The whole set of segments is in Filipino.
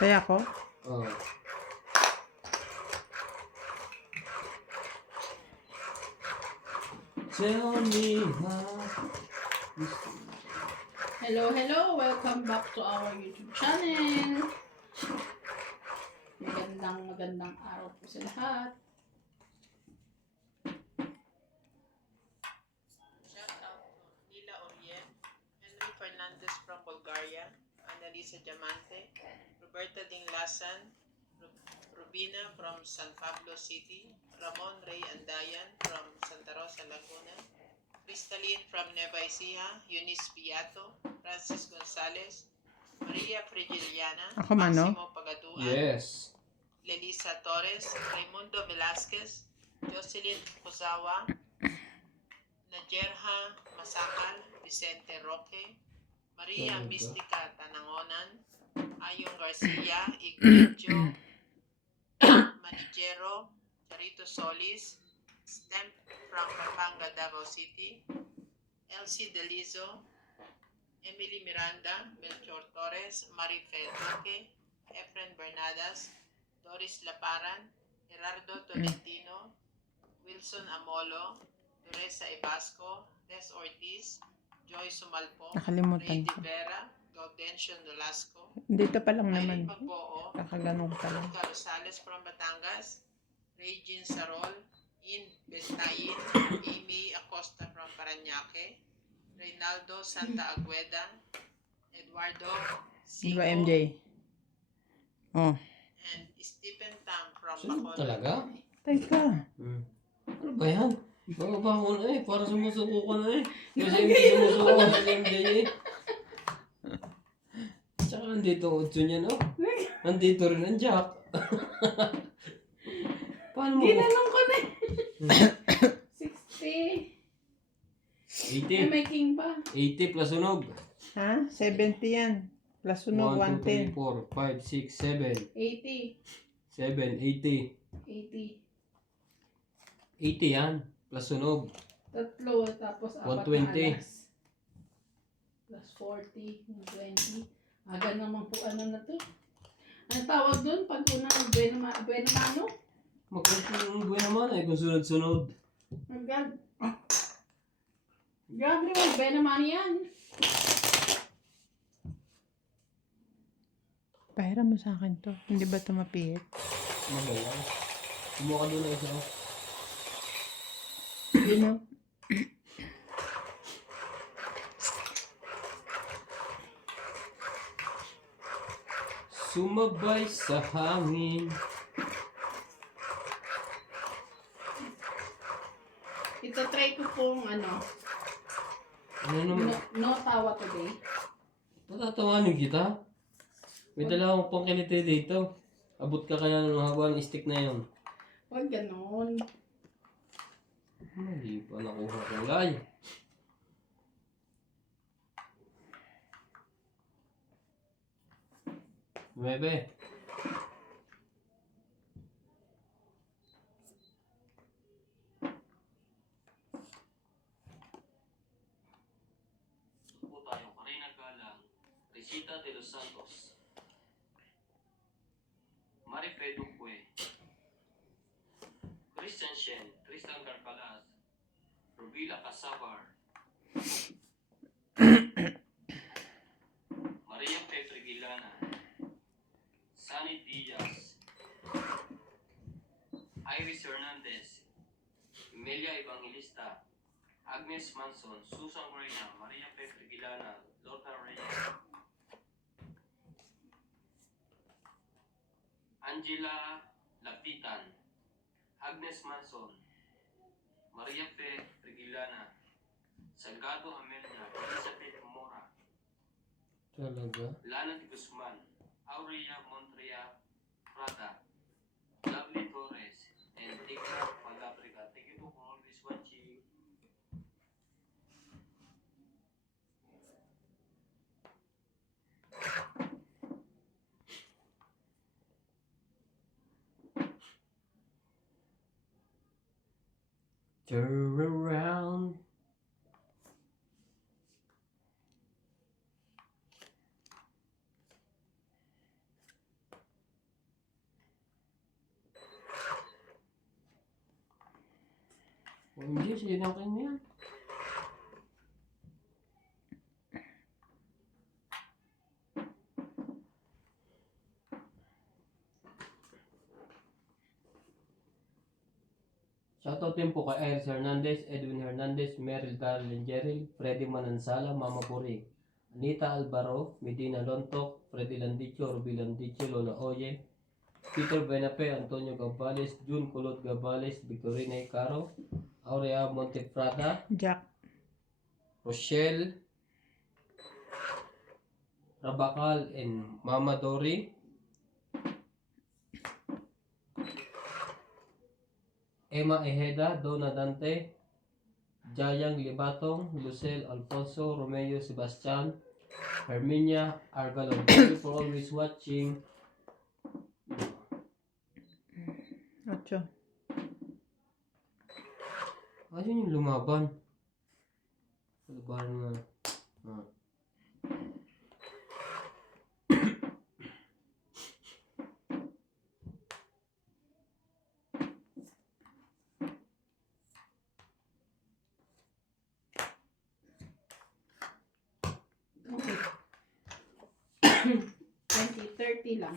Kaya ko? Oh. Tell me how. Hello, welcome back to our YouTube channel. Magandang araw po sa lahat. Shout out to Nila Orien, Henry Fernandez from Bulgaria, Annalisa Diamante, Roberta Dinglasan, Rubina from San Pablo City, Ramon Ray Andayan from Santa Rosa, Laguna, Crystalline from Nueva Ecija, Eunice Beato, Francis Gonzalez, Maria Frigiliana, Ako man, no? Maximo Pagaduan, Yes. Lelisa Torres, Raimundo Velasquez, Jocelyn Kuzawa, Najerha Masakal, Vicente Roque, Maria Mistica Tanangonan, Ayong Garcia, Ignacio Manigero, Charito Solis, Stemp from Pampanga, Davao City, Elsie Delizo, Emily Miranda, Melchor Torres, Marife Duque, Efren Bernadas, Doris Laparan, Gerardo Tolentino, Wilson Amolo, Teresa Ibasco, Tess Ortiz, Joy Sumalpo, Nakalimutan Ray ko. De Vera, Gaudencio Nolasco, Dito pa lang Irene naman. Pagboo, Kakaganong pa lang. Oscar Rosales from Batangas, Regine Sarol, In Bentayin, Amy Acosta from Parañaque, Reynaldo Santa Agueda, Eduardo Di ba, Sigo, MJ? Oh. and Stephen Tam from Sunod Bacolod. talaga? Teka. Ano ba yan? Bababa ko na eh. Para sumusuko ka na eh. Kasi hindi sumusuko ka sa MJ eh. Tsaka nandito ang utso niya, no? Nandito rin ang Jack. Paano mo? Ginanong ko na 60. 80. May king pa. 80 plus sunog. Ha? 70 yan. Plus sunog, 1, 2, 3, 110. 4, 5, 6, 7. 80. 7, 80. 80. 80 yan. Plus sunog. Tatlo, tapos 4 120. na alas. Plus 40, 20. Aga naman po ano na to. Ano tawag doon? Pag unang Buenamano? Magkakang buhay naman eh kung sunod-sunod. Agad. Grabe naman, Buenamano yan. Pahiram mo sa akin to. Hindi ba ito mapihit? Magalang. Kumuha ka doon na isa. You know? Sumabay sa hangin. Ito try ko pong ano, Ano naman? no tawa today. Patatawanin kita? May dala akong pangkiliti dito. Abot ka kaya ng haba ng stick na yun. Huwag ganon. Hindi pa nakuha kulay. Bebe. Po tayo, Karina Galang, Risita de los Santos, Marife Duque, Christian Shen, Tristan Carcalas, Rubila Casabar, Maria Petri Gilana, Sunny Diaz, Iris Hernandez, Emilia Evangelista, Agnes Manson, Susan Reyna, Maria Petri Gilana, Lorna Reyes, Angela Lapitan, Agnes Manson, Maria P. Trigilana, Salgado Amelia, Elizabeth Mora, talaga? Lana de Guzman, Aurea Montrea Prada, Lovely Torres, and Tigna Palabrica. Thank you for always watching. Turn around. Sige, sige lang kayo na yan. Shoutout din po kay Iris Hernandez, Edwin Hernandez, Meryl Darlene Jeril, Freddy Manansala, Mama Puri, Anita Alvaro, Medina Lontok, Freddy Landicho, Ruby Landicho, Lola Oye, Peter Benape, Antonio Gabales, June Kulot Gabales, Victorina Icaro, Aurea Montefrada, Jack. Rochelle Rabacal, and Mama Dory. Emma Ejeda, Donna Dante, Jayang Libatong, Lucel Alfonso, Romeo Sebastian, Herminia Argalon. Thank you for always watching. 8. Ayun yung lumaban. Lumaban nga. Ah. Okay. 20, 30 lang.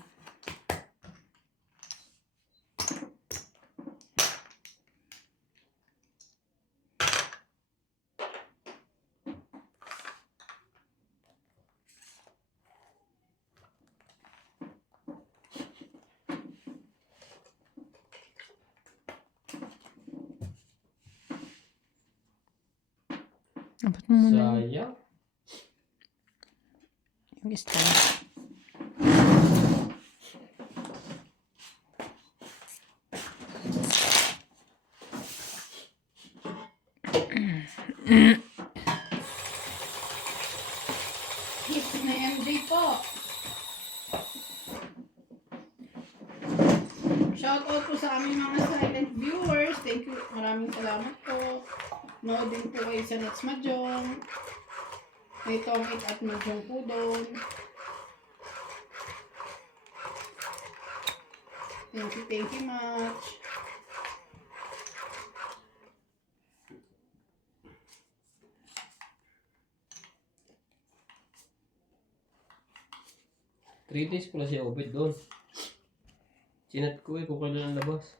Dapat mo muna Sayang. yung stand. Hit na MJ po. Shoutout po sa aming mga silent viewers. Thank you. Maraming salamat po. Nood din po kayo sa Next Mahjong. May Tomik at Mahjong po doon. Thank you much. Three days pala siya ubid doon. Sinat ko kung kailan ang labas.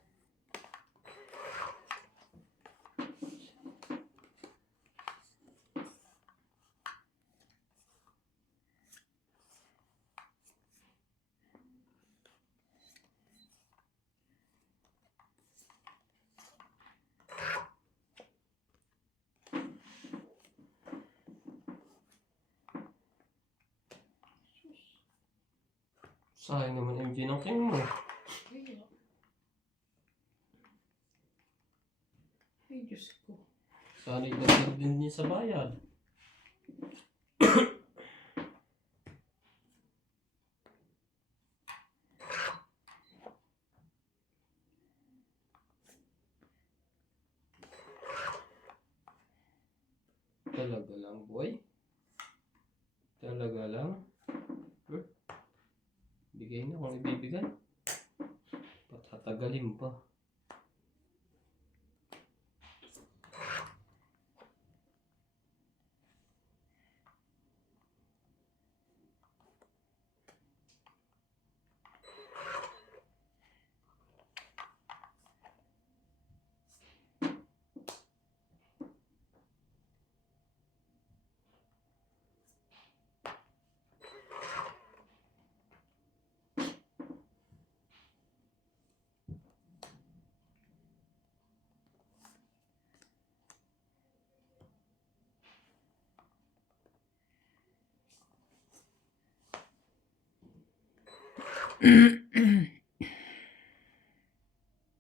Sayang naman MJ ng king mo. Ay, Diyos ko. Sana idagdag din niya sa bayad. Talaga lang, boy. Talaga lang. Bigay na kung ibibigay. Patatagalin pa.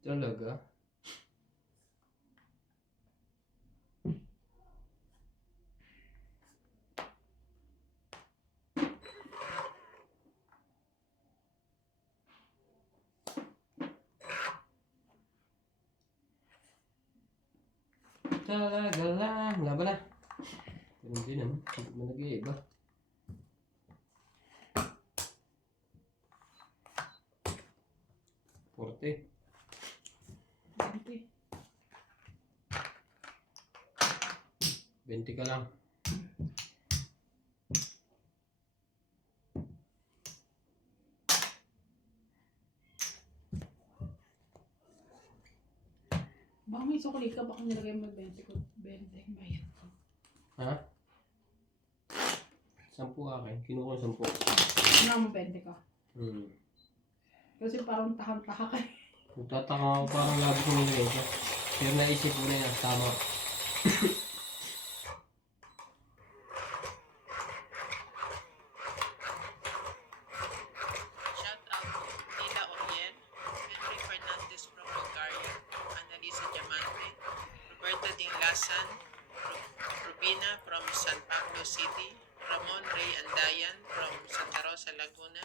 Talaga? Talaga lang. Nga ba na? Ganun din naman. Hindi mo nag-iiba. Porte. 20. 20 ka lang. Baka may sukli ka, baka nilagay mo 20 ko. 20, bayad ko. Ha? 10 akin. Kinuha ko 10. Ano mo 20 ka? Kasi parang tahan-taha ka. Nagtataka ako parang lagi ko nilagay ito. Pero naisip ko na yan. Tama. Shout out to Nila Orien, Henry Fernandez from Bulgaria, Annalisa Diamante, Roberta Dinglasan, Rubina from San Pablo City, Ramon Ray Andayan from Santa Rosa, Laguna,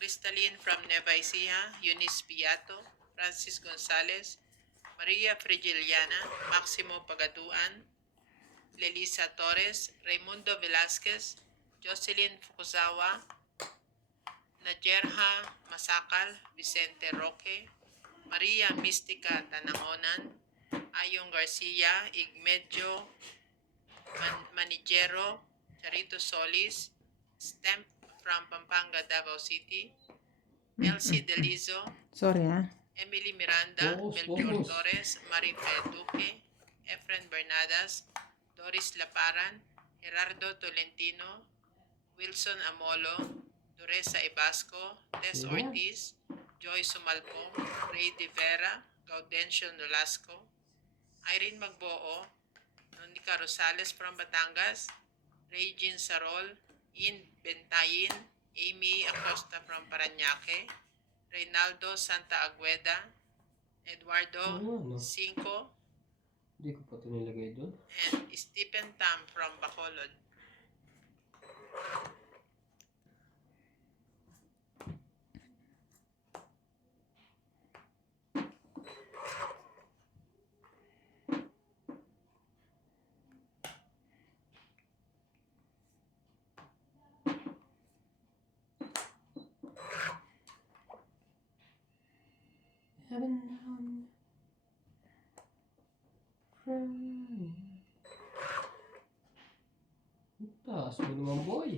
Crystalline from Nueva Ecija, Eunice Piato, Francis Gonzalez, Maria Frigiliana, Maximo Pagaduan, Lelisa Torres, Raimundo Velasquez, Jocelyn Fukuzawa, Najerha Masakal, Vicente Roque, Maria Mistica Tanangonan, Ayong Garcia, Igmedio Manigero, Charito Solis, Stamp from Pampanga, Davao City, Elsie Delizo, Sorry ah. Emily Miranda, Focus, Melchor focus. Torres, Marife Duque, Efren Bernadas, Doris Laparan, Gerardo Tolentino, Wilson Amolo, Doresa Ibasco, Tess Sino? Ortiz, Joy Sumalpong, Ray De Vera, Gaudencio Nolasco, Irene Magboo, Monica Rosales from Batangas, Regine Sarol, In Bentayin, Amy Acosta from Parañaque, Reynaldo Santa Agueda, Eduardo Ano? Cinco, Hindi ko pa ito nilagay doon. and Stephen Tam from Bacolod. Heaven down. Taas mo naman, boy.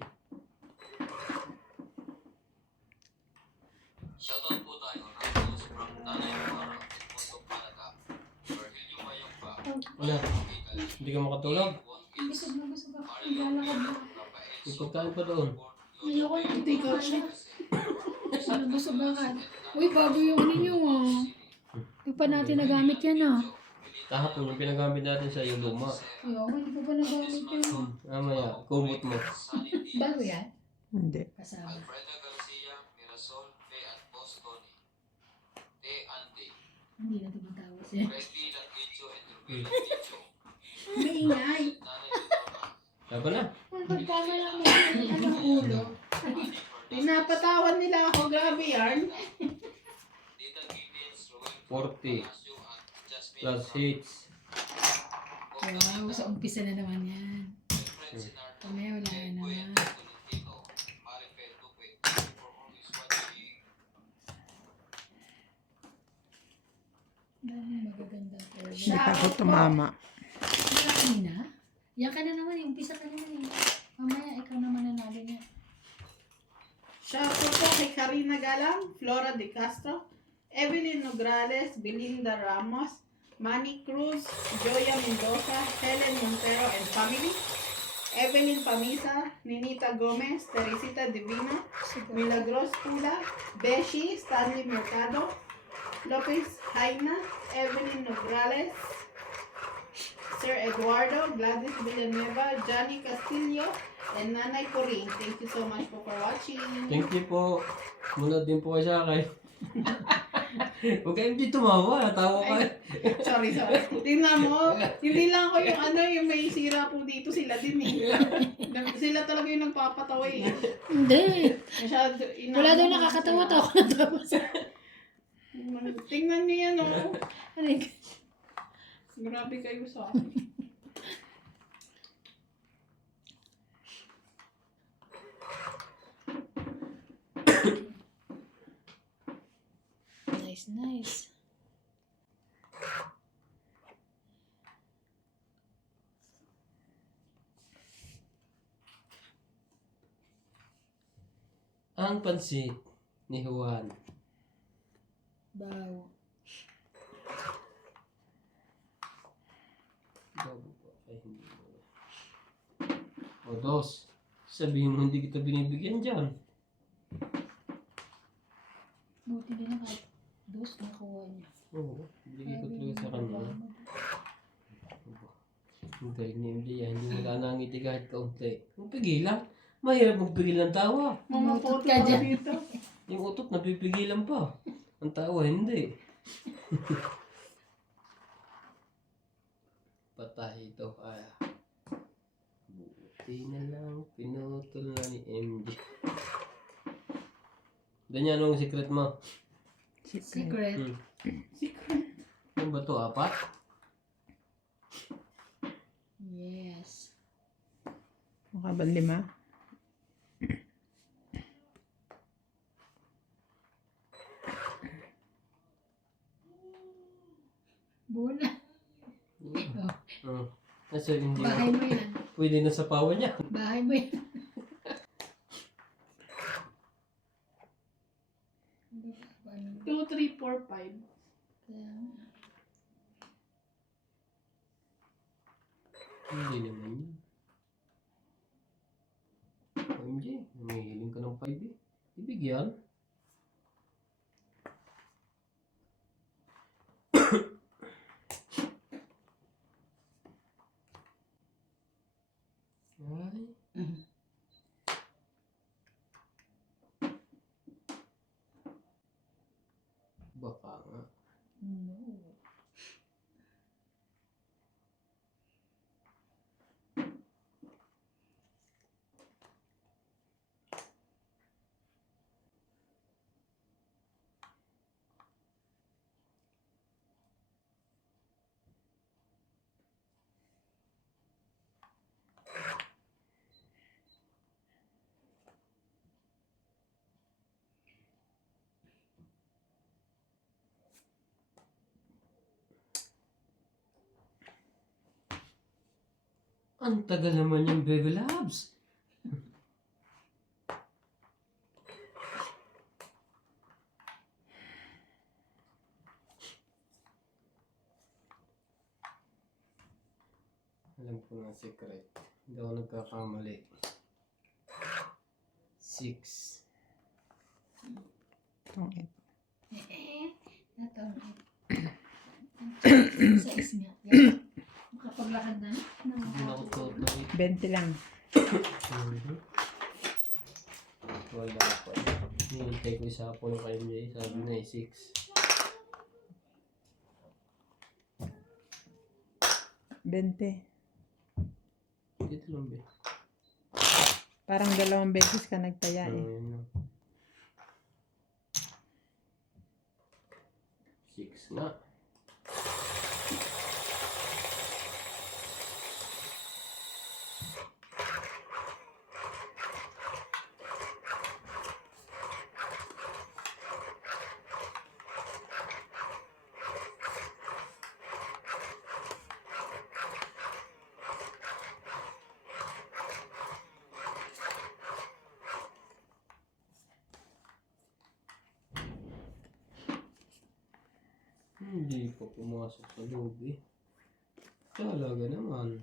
Shoutout po tayo Ramos from Tanay Mara, Edmundo Canada. Virgilio Mayomba, Wala. Hindi ka makatulog. Busog na ako. Naglalakad na. May pagkain pa doon. Ayoko yung take out siya. Busog na ka. Uy, bago yung ninyo ah. Hindi pa natin nagamit yan ah. Kahapon yung pinagamit natin sa yung luma. Ayoko, hindi pa nagamit yan. Mamaya, kumot mo. Bago yan? Hindi. Kasama. Alfreda Garcia, Mirasol, Fe at Boss Tony. Te Ante, Hindi na tumatawag siya. Freddy Lanticho and Ruby Lanticho. Maingay. Nanay Leona, Laban na. Pagkama lang mo ang ulo. Pinapatawan nila ako, grabe yarn. Tita Gideons, Ruel 40 Ignacio at Jasmine plus from hits. Wow, sa umpisa na naman yan. Friends in our Kamaya wala na naman. Tolentino, Marife Duque, thank you for always watching. Daming magaganda po. Hindi pa ako tumama. Wala kanina? Yan ka na naman eh. Umpisa ka naman eh. Mamaya ikaw naman nanalo niya. Shoutout po kay Karina Galang, Flora De Castro, Evelyn Nograles, Belinda Ramos, Manny Cruz, Joya Mendoza, Helen Montero and family, Evelyn Pamisa, Ninita Gomez, Teresita Divina, Milagros Pula, Beshi, Stanley Mercado, Lopez Jaina, Evelyn Nograles, Sir Eduardo, Gladys Villanueva, Johnny Castillo, and Nanay Corinne. Thank you so much po for watching. Thank you po. Munod din po kayo sa akin. Huwag kayong di tumawa. Natawa ka. Sorry. Tingnan mo, hindi lang ako yung yung may sira po dito, sila din eh. Sila talaga yung nagpapatawa eh. Hindi. Masyado, Wala daw nakakatawa to ako natapos. Tingnan niyo yan oh. Ano yun? Grabe kayo sa akin. Nice. Ang pansit ni Juan. Baw. Ay, hindi mo. O, dos. Sabihin mo hindi kita binibigyan dyan. Buti din na kahit dos nakuha niya. Oo, bigay ko talaga sa kanya. Ang galing ni MJ yan. Hindi nagkanangiti kahit kaunti. Kung pigilan, mahirap magpigil ng tawa. Mamapoto ka ka dyan. dito. Yung utot napipigilan pa. Ang tawa hindi. Patay ito. Ay. Buti na lang pinutol na ni MJ. Ganyan anong secret mo? Secret. Hmm. Secret. Ano ba to? Apat? Yes. Mukha ba 5? Buna. Nasa hindi Bahay mo yan. pwede na sa pawa niya. Bahay mo yan. 2, 3, 4, 5. Hindi naman yun. OMG, humihiling ka ng 5 eh. Ibigyan. Ay. Baka nga. No. Ang tagal naman yung Baby Labs. Alam ko na secret. Hindi ako nagkakamali. 6. Itong 8. Ito. Sa isnya. Makapaglakad na. Hindi na ako totally. 20 lang. Wala pa. Hinintay ko isa po yung kay MJ. Sabi na 6. 20. Dito lang ba? Parang 2 beses ka nagtaya eh. Ayun na. 6 nga. Hindi pa pumasok sa loob eh. Talaga naman.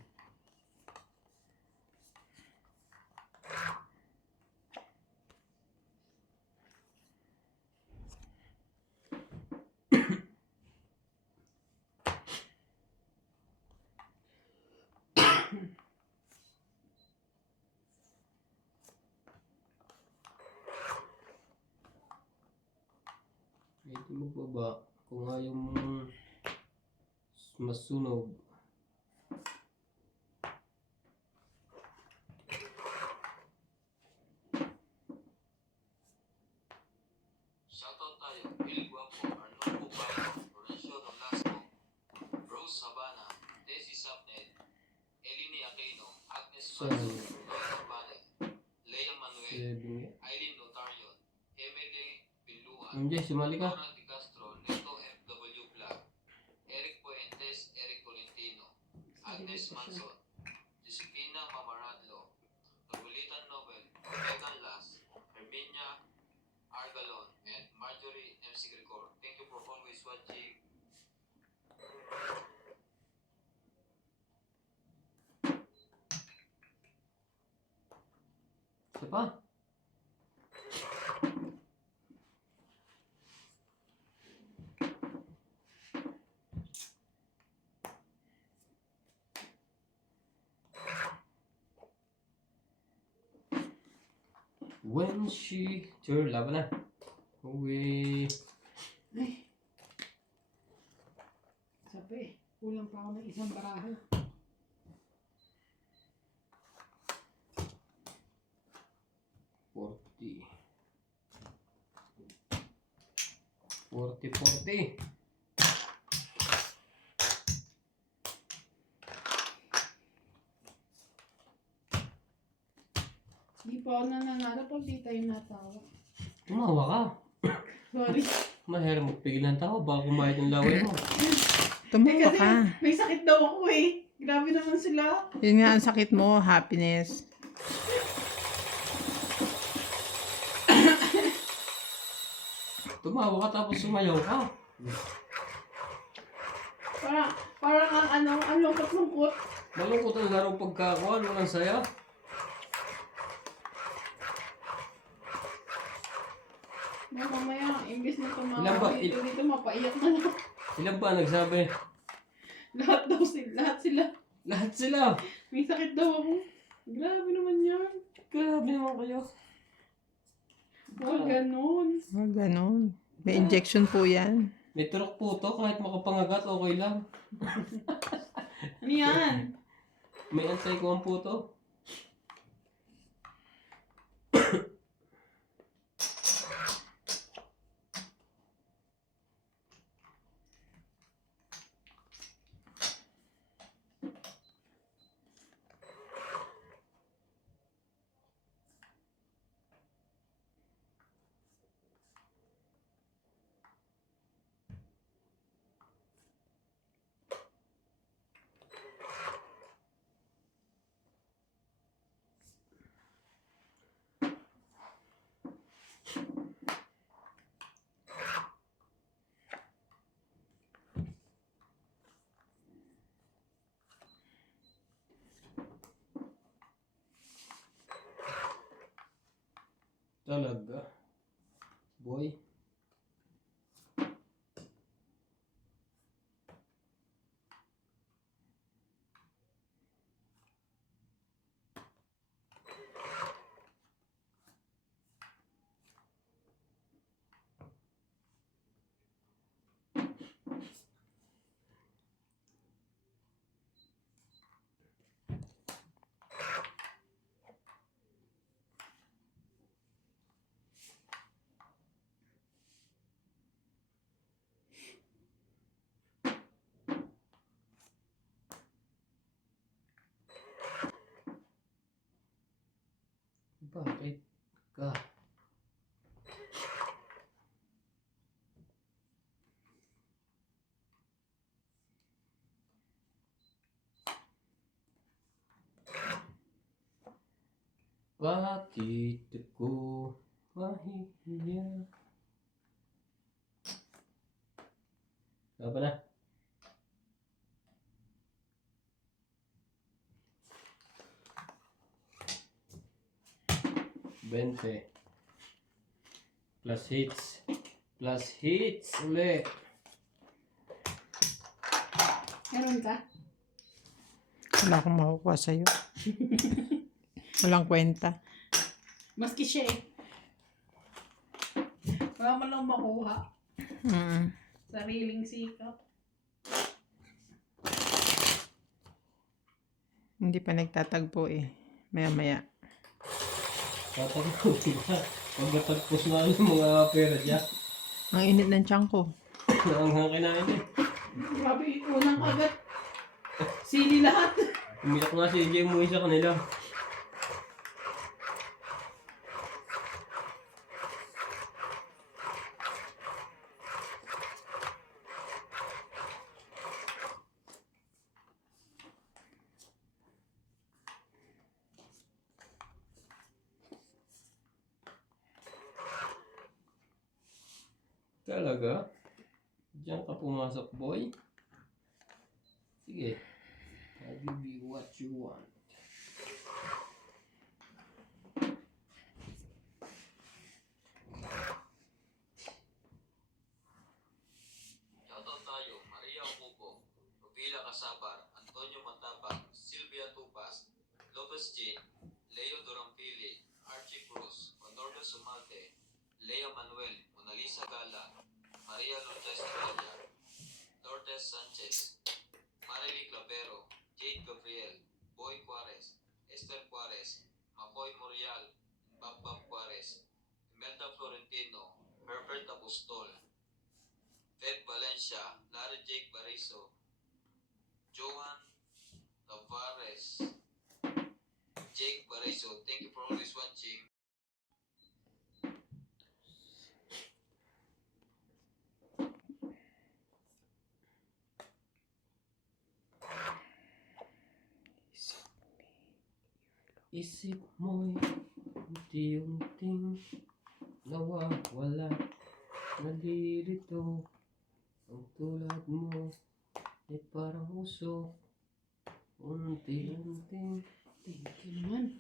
Ito mo pa ba? Kung ayaw mong masunog. Shoutout tayo. Will Guapo, Arnulfo Bayo, Horacio Nolasco, Rose Habana, Tessie Sapnet, Eleni Aquino, Agnes Manso, Rose Habana, Lea Manuel, 7 nga. Eileen Notarion, Emily Pinluan, MJ, sumali ka. Laura Di Castro, Neto FW Vlog, Eric Puentes, Eric Tolentino, Agnes Manson, Josefina Mamaradlo, Nobelitan Nobel, Megan Las, Herminia Isa pa. When she... Sure, laban na. Uwi. Ay. Sabi, kulang pa ako ng isang baraha. Forty. 40. Hindi pa ako nananalo pag di tayo natawa. Tumawa ka. Sorry. Mahirap magpigil ng tao. Baka kumayat yung laway mo. Tumawa Kasi ka. may sakit daw ako eh. Grabe naman sila. Yun nga ang sakit mo, happiness. Tumawa ka tapos sumayaw ka. Parang ang lungkot-lungkot. Malungkot ang larong pagkakuha. Walang saya. Mamaya, imbis na Ilan tumawa ba? dito mapaiyak na lang. Ilan ba nagsabi? Lahat daw sila. Lahat sila. Lahat sila. May sakit daw ako. Grabe naman yan. Grabe naman kayo. Huwag ganun. Oh, ganun. May injection po yan. May turok po to. Kahit makapangagat, okay lang. Ano yan? May anti-kuhan po to. Talaga. Boy. Bakit ka? Bakit ako mahihiya? Apa na? Bente. Plus hits. Plus hits ulit. Meron ka? Wala akong makukuha sa'yo. Walang kwenta. Maski siya eh. Wala man lang makuha. Mm. Sariling sikap. Hindi pa nagtatagpo eh. Maya-maya. Tatagpo ba? Pag natagpos na yung mga pera dyan. Ang init ng tiyan ko. Naanghang kinain eh. Grabe, unang agad. Sili lahat. Umiyak nga si AJ umuwi sa kanila. Talaga? Diyan ka pumasok, boy? Sige. I'll give you what you want. Masabar, Antonio Matapang, Silvia Tupas, Lopez Jean, Leo Durampili, Archie Cruz, Honorio Sumalte, Lea Manuel, Monalisa Gala, Maria Lourdes Araya, Lourdes Sanchez, Marily Clavero, Jade Gabriel, Boy Juarez, Esther Juarez, Makoy Morial, Babbab Juarez, Imelda Florentino, Herbert Apostol, Fed Valencia, Larry Jake Bariso, Johan Tavares, Jake Bariso. Thank you for always watching. Isip mo'y unti-unting nawawala. Nalilito ang tulad mo ay parang usok. Unti-unting. Thank you naman.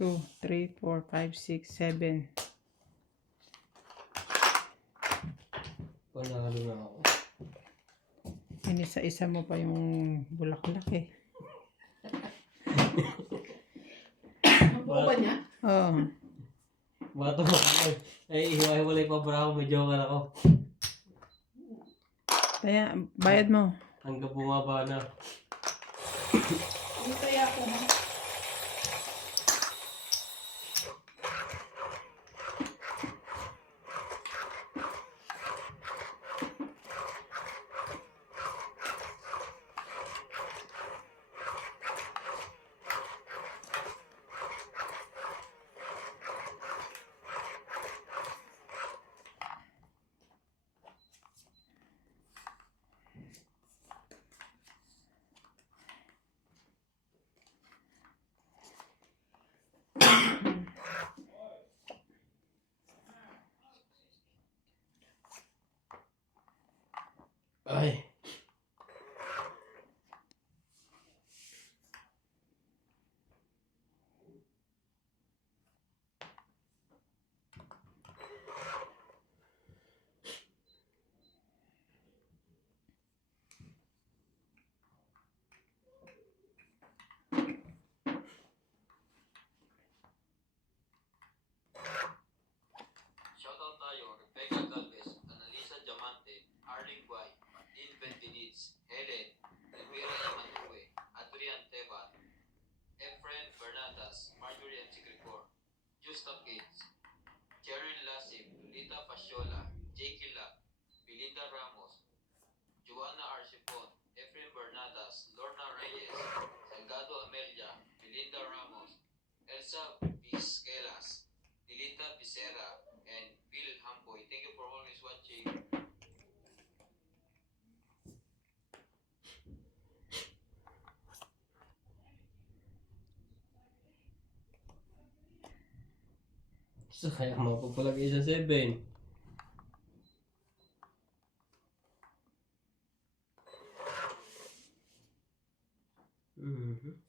Two, three, four, five, six, seven. Panalo na ako. Inisa-isa mo pa yung bulaklak eh. Ang buo ba niya? Oo. Bato mo ako. Ay, hiwa-hiwalay pa para ako. May joker ako. Kaya, bayad mo. Hanggang bumaba na. Hindi kaya ako. Ay. Shoutout tayo, Rebecca Galvez, Annalisa Diamante, Arling Guay, Dean Bentinitz, Helen, Elvira Emanue, Adrian Teban, Efren Bernadas, Marjorie M. Sigricor, Justa Kids, Cheryl Lasip, Lita Fasciola, Jakey Lack, Belinda Ramos, Joanna Arcipon, Efren Bernadas, Lorna Reyes, Salgado Amelia, Belinda Ramos, Elsa Vizquelas, Dilita Becerra, and Phil Hamboy. Thank you for always watching. So, kaya mapapalagay sa 7.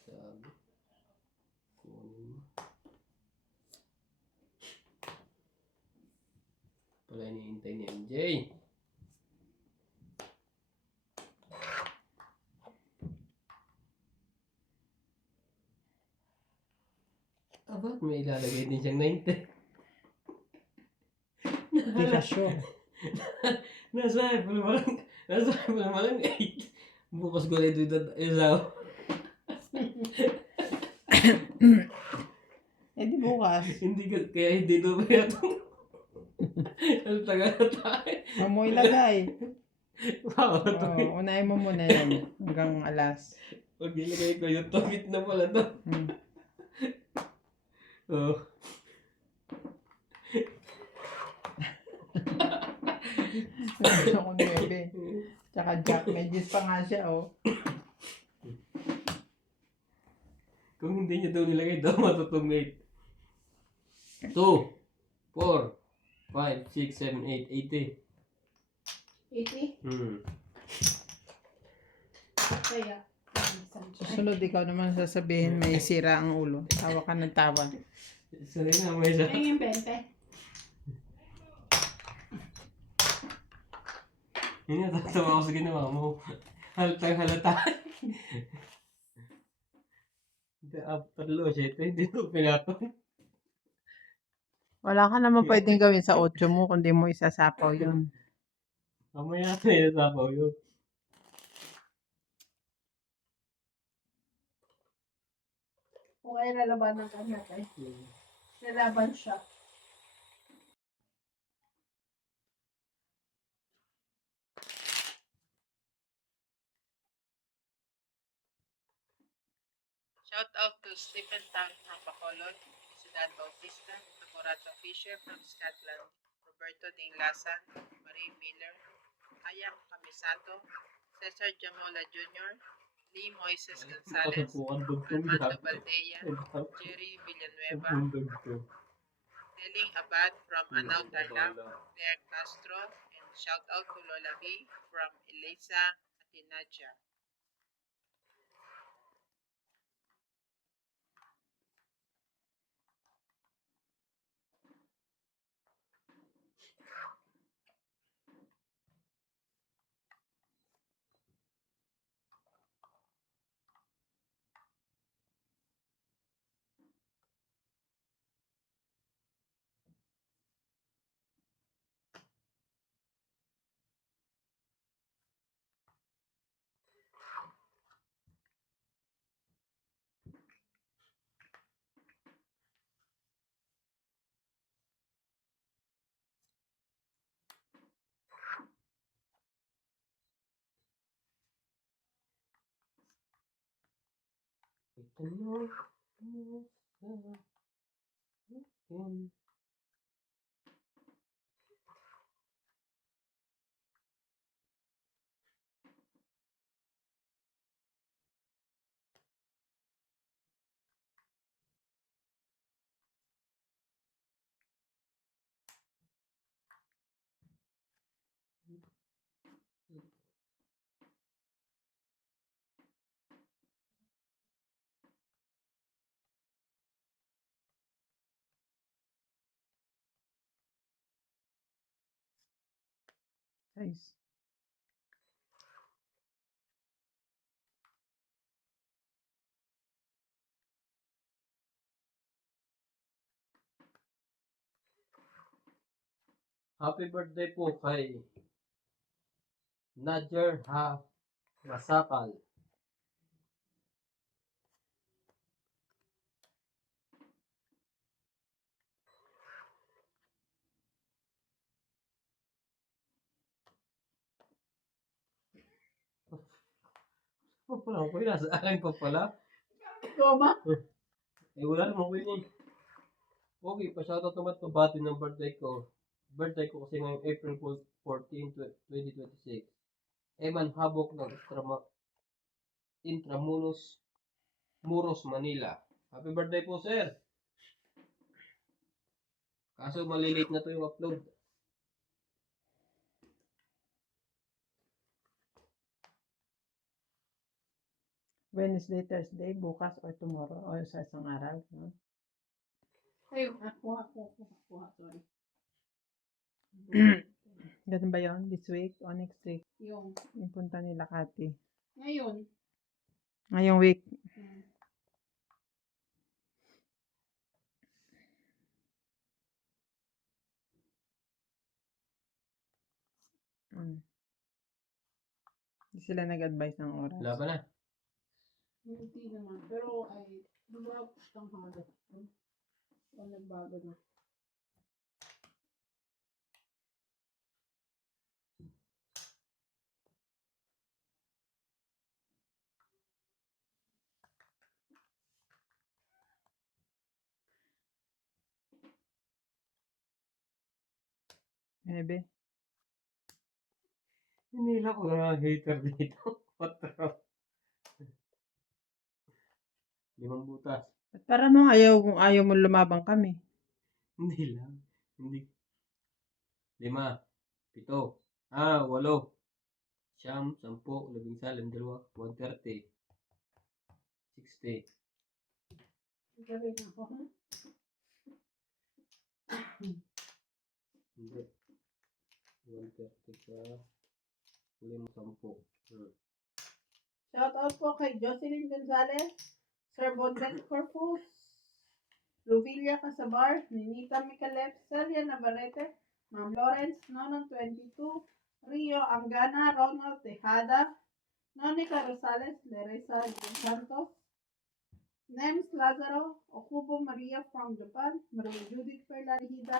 Sabi. Kunin mo. Pala iniintay ni MJ. Bakit may ilalagay din siyang 90? Hindi ka sure. Nasa Apple mo lang 8. Bukas ko na ito isaw. Eh di bukas. Hindi ka, kaya hindi daw ba ito? Ang tagal na tayo. Huwag mo ilagay. Wow, ito. Unahin mo muna yan. Hanggang alas. Pag ilagay ko yung tumit na pala to. Hmm. Oh. Gusto ko 9. Tsaka Jack. May 10 pa nga siya, oh. Kung hindi niya daw nilagay daw matutumate. 2, 4, 5, 6, 7, 8, 80? 80. Hmm. Kaya. Susunod, ikaw naman sasabihin may sira ang ulo. Tawa ka ng tawa. Sorry na, may isa. Ayun yung 20. Hindi natatawa ako sa ginawa mo. Halatang halata. After lo, siya ito, hindi ito pinatong. Wala ka naman pwedeng gawin sa 8 mo kundi mo isasapaw yun. Mamaya na yung sabaw yun. Kung ay lalabanan ka natin. Lalaban siya. Shout out to Stephen Tang from Bacolod, Ciudad Bautista, Morato Fisher from Scotland, Roberto Dinglasan, Marie Miller, Ayak Kamisato, Cesar Jamola Jr., Lee Moises Gonzalez, Armando Valdea, Jerry Villanueva, Deling Abad from Anao Tarlac, Claire Castro, and shout out to Lola B from Elisa Atinaja. Ito mo. Guys. Happy birthday po kay Najer Ha Masakal. Pala ko nasa akin pa pala. Goma? Eh wala naman ko yun eh. Okay, pa-shoutout naman pabati ng birthday ko. Birthday ko kasi ngayong April 14, 2026. Eman Habok ng Intramuros, Muros, Manila. Happy birthday po, sir! Kaso malilate na to yung upload. Wednesday, Thursday, bukas or tomorrow or sa isang araw. No? Ayun, kuha. Sorry. Ganun ba yun? This week o next week? Yung, Yung punta nila Kati. ngayon. Ngayong week. sila nag-advise ng oras. Wala pa na. Hindi naman. Pero ay, lumabas ng halo. O nagbago na. Ebe. Hinila ko na hater dito. Patro. 5 butas. At para nung ayaw mo lumabang kami. Hindi lang. Hindi. 5, 7, 8, 9, 10, 11, 12, 130, 60. Gawin ako. Hindi. 130 ka. Huli mo 10. Shout out po kay Jocelyn Gonzalez, Sir Bondet Corpus, Ruvilla Casabar, Ninita Micalep, Celia Navarrete, Ma'am Lawrence, Nonong 22, Rio Angana, Ronald Tejada, Nonica Rosales, Larissa Santos, Nems Lazaro, Okubo Maria from Japan, Maria Judith Perlarihida,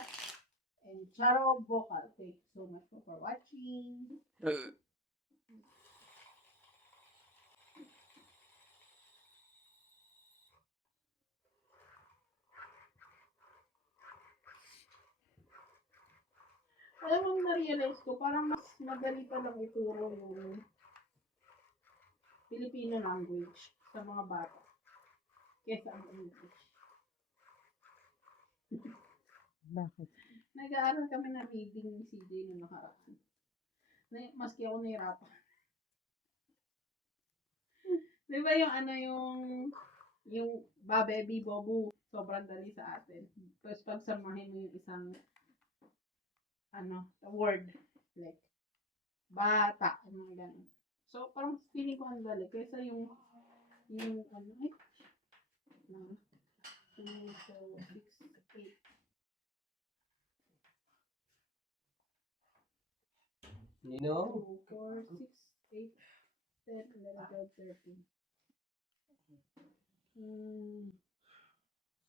and Charo Vocal. Thank you so much for watching. Alam mo, na-realize ko, parang mas madali pa lang ituro yung Filipino language sa mga bata kesa ang English. Bakit? Nag-aaral kami na reading ni CJ nung nakaraan. Maski ako nahirapan. Di ba yung ano yung babebi bobu, sobrang dali sa atin. Tapos pagsamahin mo yung isang word, like bata, mga ganun. So, parang feeling ko ang dali. Kesa yung 2, 6, 8. Nino? 2, 4, 6, 8, 10, 11, 12, 13.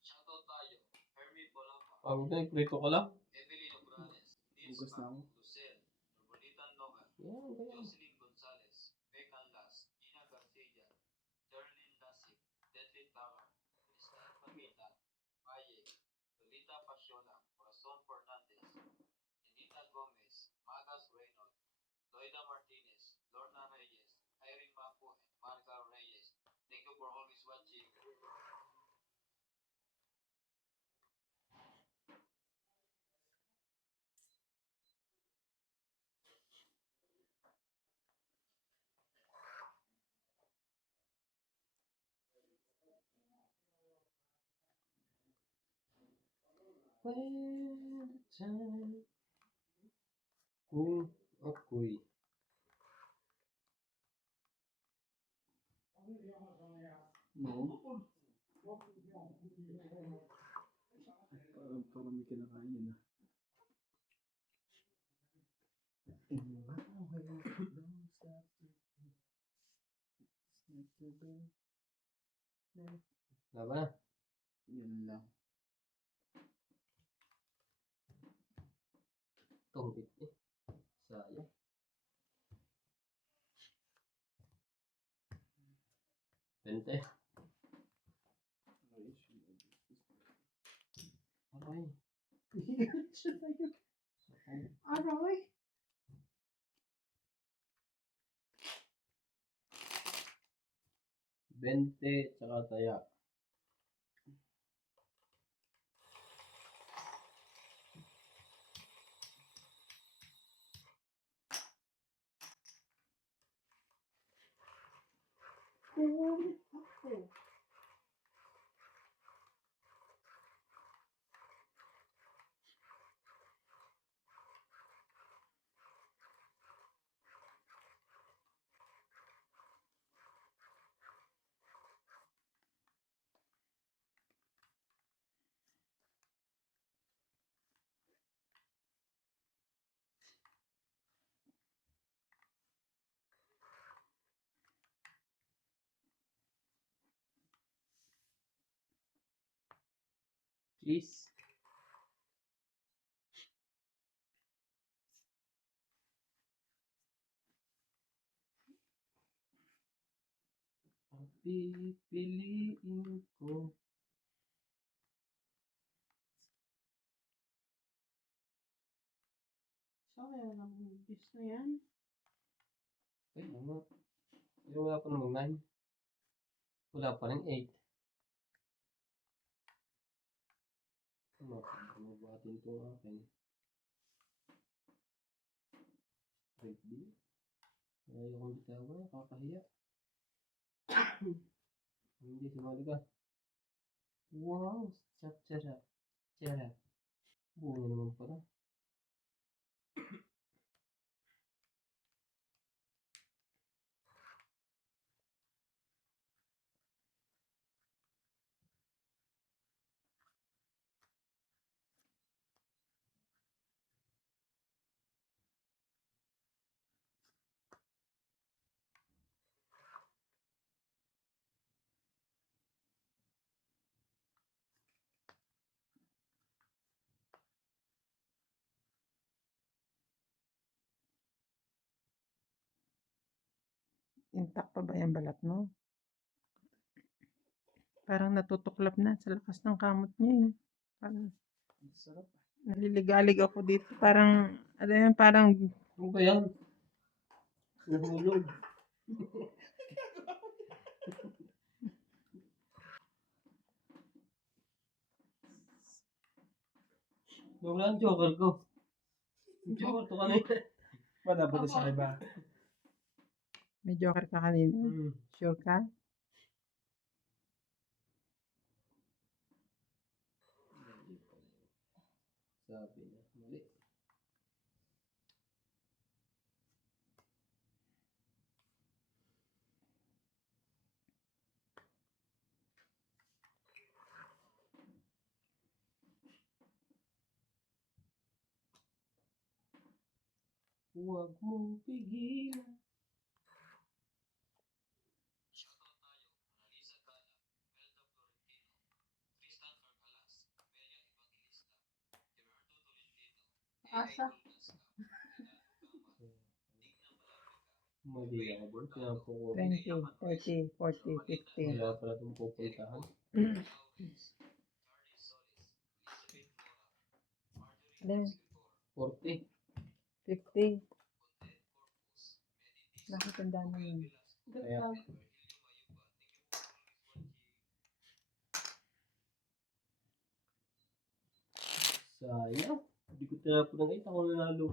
Shoutout tayo. Hermie Bolapa. Pagod na, prito ka lang. Evelyn Ograles. Bukas na ako. Lucel. Nurbonitan Noga. Yan, kaya. Jocelyn Gonzalez. Becan Las. Ina Garcia. Derlin Lasik. Detlin Tagar. Cristal Pamita. Valle. Lolita Pasiola. Corazon Fernandez. Anita Gomez. Magas Reynolds. Loida Martinez. Lorna Reyes. Irene Mapo and Marga Reyes. Thank you for always watching. When the time. Kung ako'y Parang may kinakain yun ah. Laba na. Yun lang. Tumbit eh. Sayang. Bente. Aray. Aroy. Bente, tsaka taya. Kulit ako. Cheese. Ang pipiliin ko. So, kaya lang yung juice na yan. Ay, ano? Pero wala pa namang 9. Wala pa rin 8. Ano? Mabatin ito akin. Red B. Ayaw kong bitawan. Kakahiya. Hindi, sumali ka. Wow! Sarap. Sarap. Bunga naman pala. Intact pa ba yung balat mo? Parang natutuklap na sa lakas ng kamot niya eh. Parang Sarap. naliligalig ako dito. Parang, ano yan, parang Ano ba yan? Nahulog. Wala ang joker ko. Ang joker ko kanina. Manapunta sa iba. may joker ka kanina. Sure ka? Sabi niya, mali. Huwag mong pigilan. Shoutout tayo, Annalisa Gala, Melda Florentino, Tristan Carcalas, Melia Evangelista, Gerardo Tolentino, Asa? Olgasca, Renato Gama, Digna Malabika, Mali ako doon. Kaya po ko. 20, 30, 40, 50. Wala pala itong pupuntahan. Gawis, Charlie Solis, Elizabeth Mora, Then, Marjorie 40. Escritor, 50. Content Corpus, Meditis, Bakit ang dami Joel yun? Velasco, Kaya, and Virgilio Mayuba. Thank you for always watching. sayang. Hindi ko tinapon ng 8. Ako nanalo.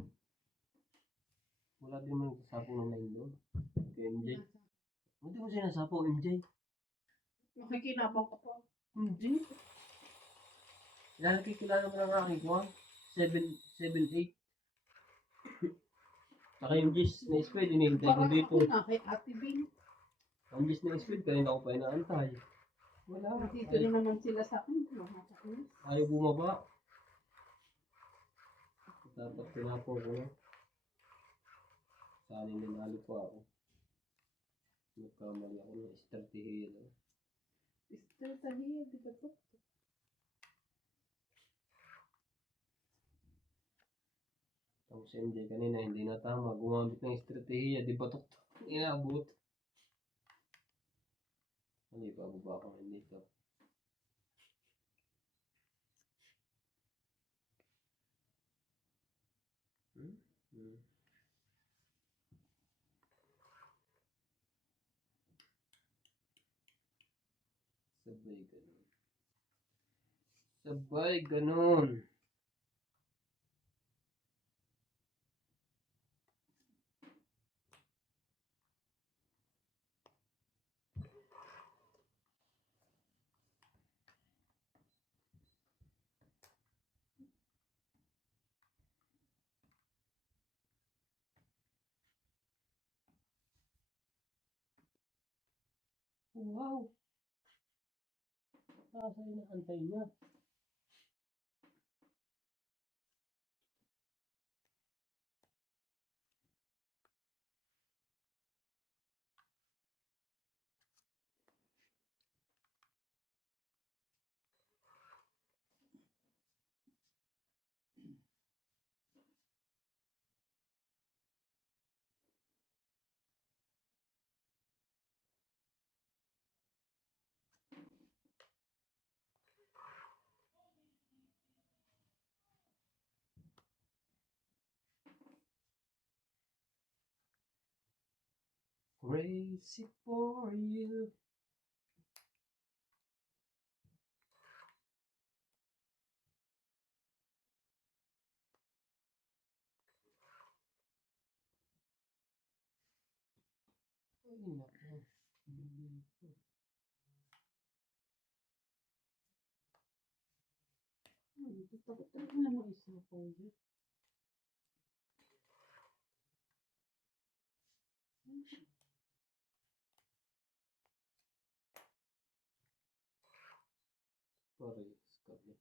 Wala din naman nagsasapong ng 9 doon. Kay MJ. Hindi mo sinasapong MJ. Makikinabang ko po. MJ? Nakikilala mo lang aking kuha. 7-8. Saka yung Gis na squid, inihintay ko Parang dito. ako na kay Ate Bing. Ang Gis na squid, kanina ko pa inaantay. Wala. Dito na naman sila sa akin. Nakakainis. Ayaw bumaba. Dapat tinapon ko na. Sana nanalo pa ako. Nagkamali ako ng estratehiya na. Still sa hiya, di ba to? Ang si MJ kanina hindi na tama. Gumamit ng estratehiya. Di ba ito? Inaabot. Hindi pa baba ako dito. Hmm? Sabay ganun. Sabay ganun. Wow! Nasa inaantay niya. Crazy for you. Ay, naku. Takot talaga na mag-isa ko yun. Parehas kami.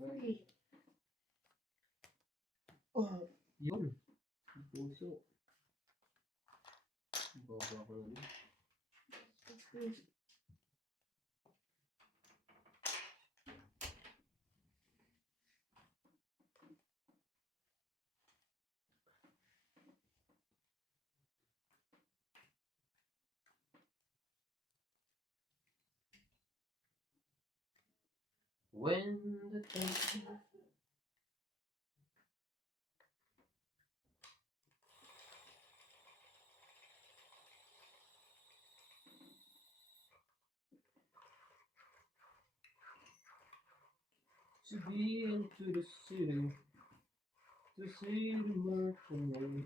Uy, Yun. Puso. Baba ko na rin. When the time to be into the city, to see the mercury.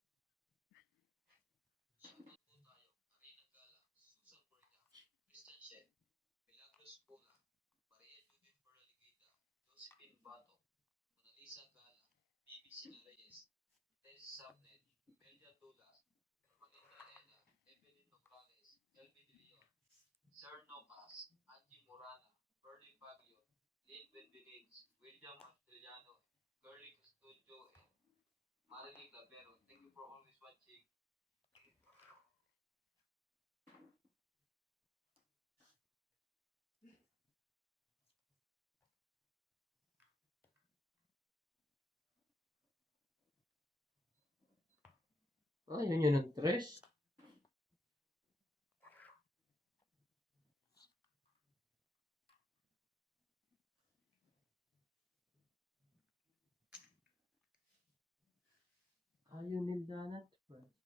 Shoutout po tayo. Arena Gala, Susan Borja, Christian Shet, Milagros Bola, Maria Judith Peraliguita, Josephine Bato, Mona Lisa Gala, Bibi Sina Reyes, Tess Sapnet, Melia Dulas, Manindra Eda, Evelyn Nograles, Elby De Leon, Sir Nocas, Angie Morana, Bernie Baglio, Lynn Benvenins, William Astillano, Curly Custodio, and Marilee Clavero. Thank you for always watching. Ah, yun ang tres. Ayaw nila na tres.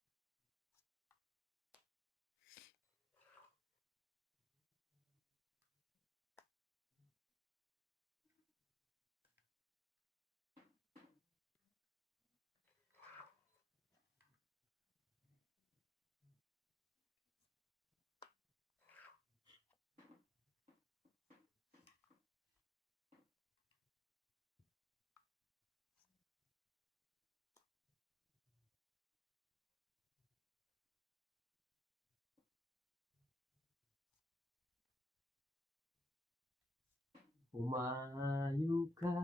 Humayo ka,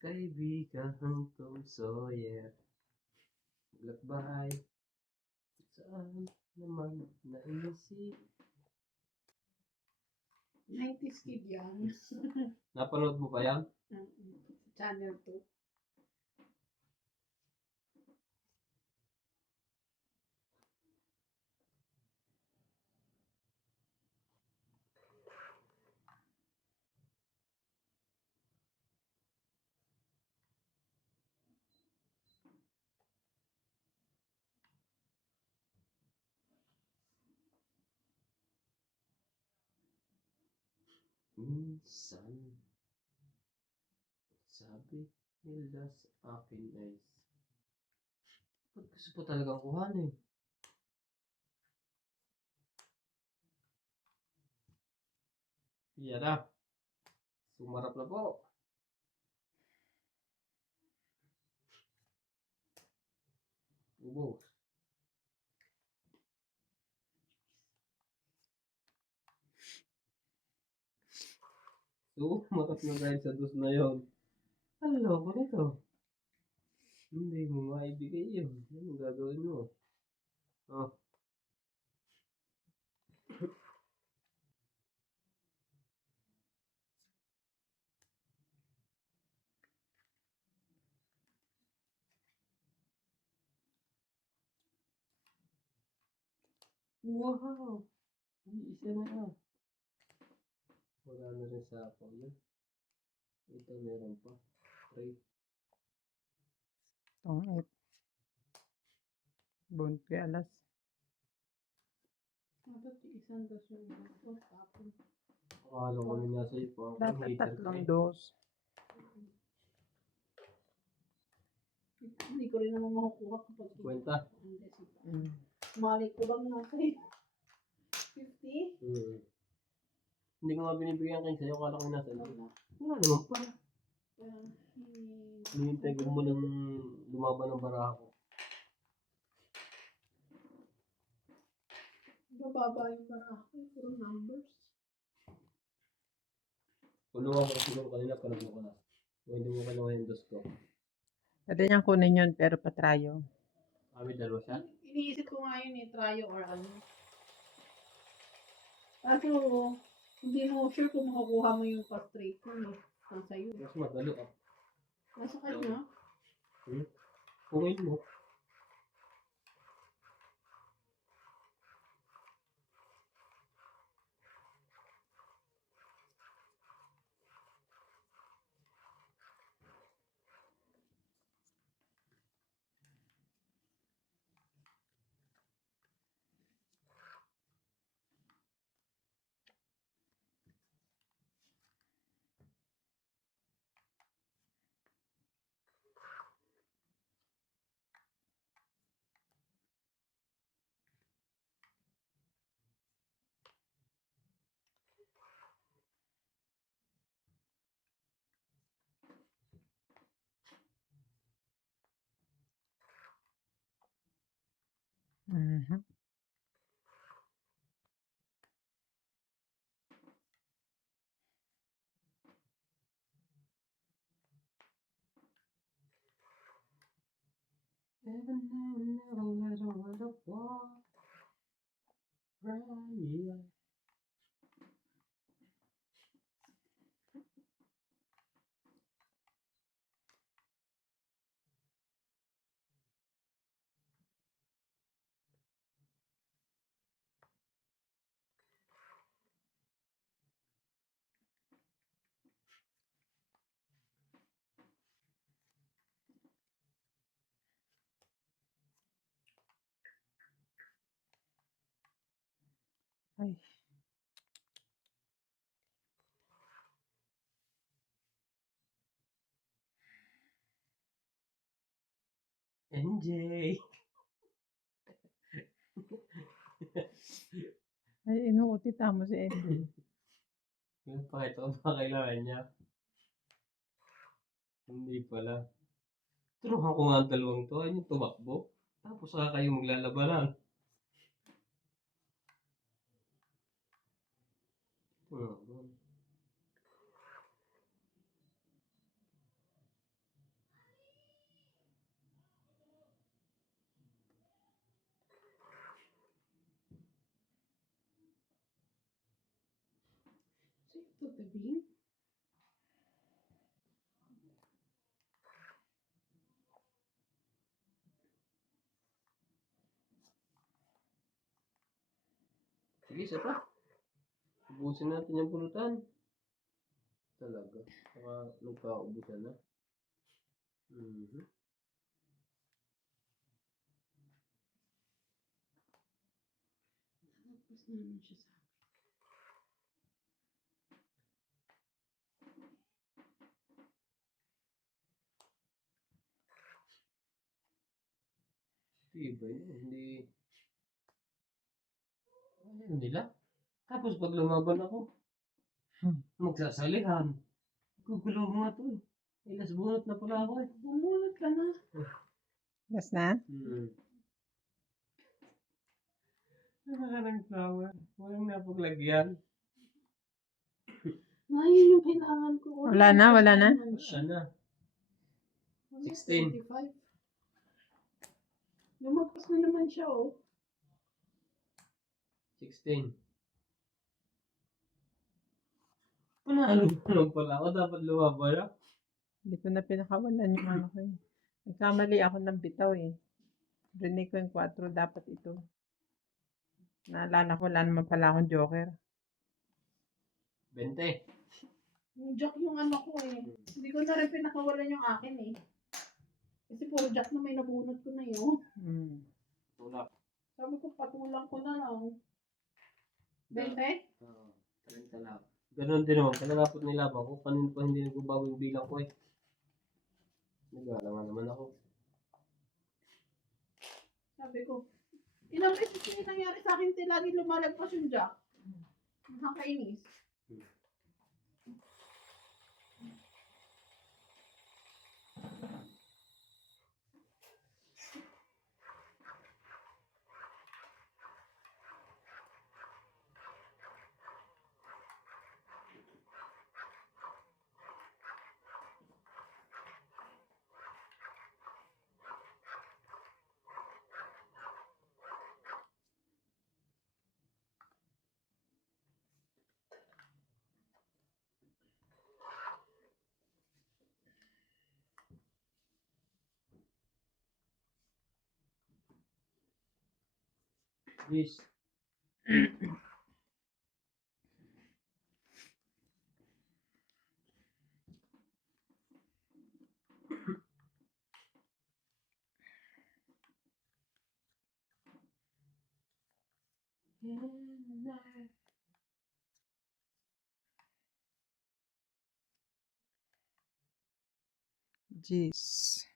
kaibigan Tom Sawyer. Maglakbay, saan naman naisip? 90s kid yan. Napanood mo ba yan? Channel 2. Minsan, sabi nila sa akin ay, ba't gusto po talagang kuhanin? Yan na. Sumarap na po. Ubos. Sumarap na dahil sa dos na yon. Ano ko nito? Hindi mo maibigay yun. Ano gagawin mo? Oh. Wow! Isa na yan. Wala na rin sa ako yun. Ito meron pa. 3. Tong it. Bunti alas. Dapat isang dos yung ito. Tapos, Akala ko rin nasa iyo po. Ang Dapat meter tatlong ko. dos. hindi ko rin naman makukuha kapag Kwenta. Mm. Mali ko bang nasa 50? Hindi ko nga binibigyan kayo sa'yo. Akala ko rin nasa iyo. Wala. Wala naman pala. Kaya, Hinihintay ko mo ng lumaban ng baraha ko. bababa yung baraha ko. Puro numbers. Kulungan ko siguro kanina para mo ko na. Kung hindi mo kinuha yung dos ko. Pwede niyang kunin yun pero patrayo. Kami dalawa siya. Iniisip ko nga yun tryo or ano. Kaso, hindi mo sure kung makukuha mo yung straight mo. Nasa iyo. Mas madali ah. Nasa kanya. Kunin mo. Mhm. Ay. NJ. Ay, inuutita mo si Emily. Yung pakita ko ba kailangan niya? Hindi pala. Turuhan ko nga ang dalawang to. Ayun yung tumakbo. Tapos saka kayo maglalabanan. So, ito tabi. Sige, isa pa. Ubusin natin yung pulutan. Talaga. Saka nagkaubusan na. Tapos na naman siya sa Tibay na. Hindi. Ano nila? Tapos pag lumaban ako, magsasalihan. Gugulo mo nga to eh. Ilas bunot na pala ako eh. Bumunot ka na. Last na? Wala ng flower. Walang napaglagyan. Yun yung kailangan ko. Wala na, wala na? Sana. 16. 25. Lumagpas na naman siya, oh. 16. Panalo pa lang pala ako. Dapat lumaban na. Hindi ko na pinakawalan yung ano ko eh. Nagkamali ako ng bitaw eh. Rinig ko yung 4, dapat ito. Naalala ko, wala naman pala akong joker. 20. Yung jack yung ano ko eh. Hindi ko na rin pinakawalan yung akin eh. Kasi puro jack na may nabunot ko na yun. Mm. Tulak. Sabi ko, patulang ko na lang. 20? 30 lang. Ganun din naman. Kalapot nilabang ko. Kanina pa hindi nagbabago yung bilang ko eh. Nagala nga naman ako. Sabi ko, ilang beses yung nangyari sa akin, lagi lumalagpas yung jack. Nakakainis. Yes. Jeez.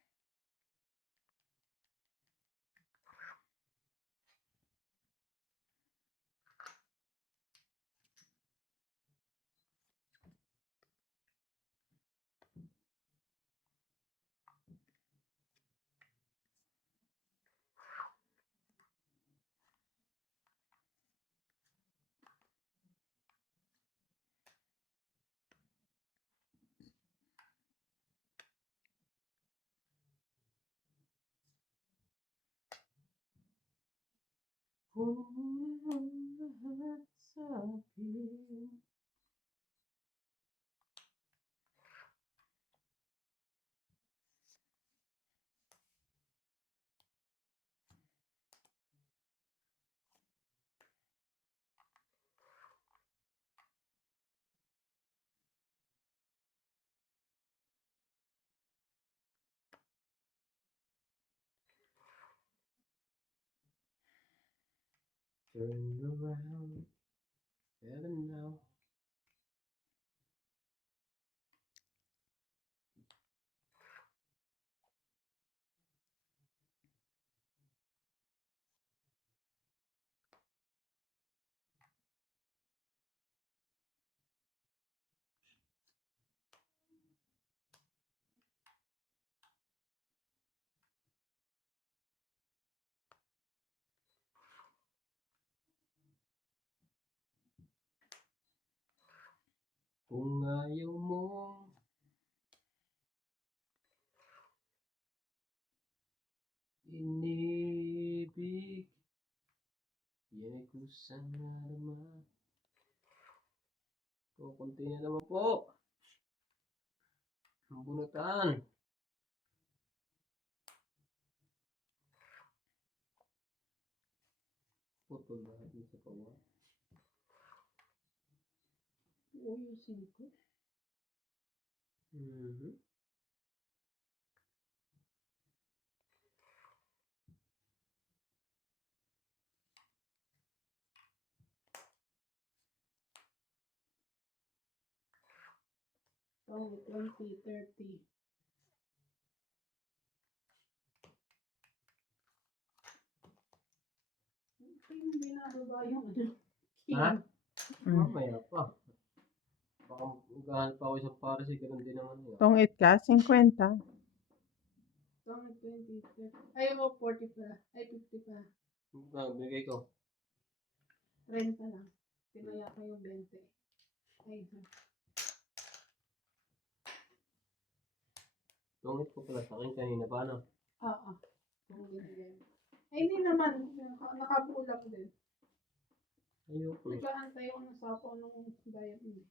Kung ang lahat sa akin. Turn around. Heaven now. Kung ayaw mo inibig, yan ay kusang narama. Kukunti na naman po. Ang bunutan. Putol lahat yung sa kawa. Uyusin ko. Mhm. Oh, 20, 30. Ito yung binababa yung ano. Ha? Mm. Mamaya pa. Baka maghahanap pa ako isang pares eh. Ganun din naman yun. Tongit ka, 50. 20, 30. Ay, ako 40 pa. Ay, 50 pa. Bigay ko. 30 lang. Pinaya ko yung 20. Ay, Tungit ko pala sa akin kanina pa no? oo. Kung binigay mo. Ay, hindi naman. Nakabulag din. Ayoko. Nag-aantay ako ng sapo nung bayad mo.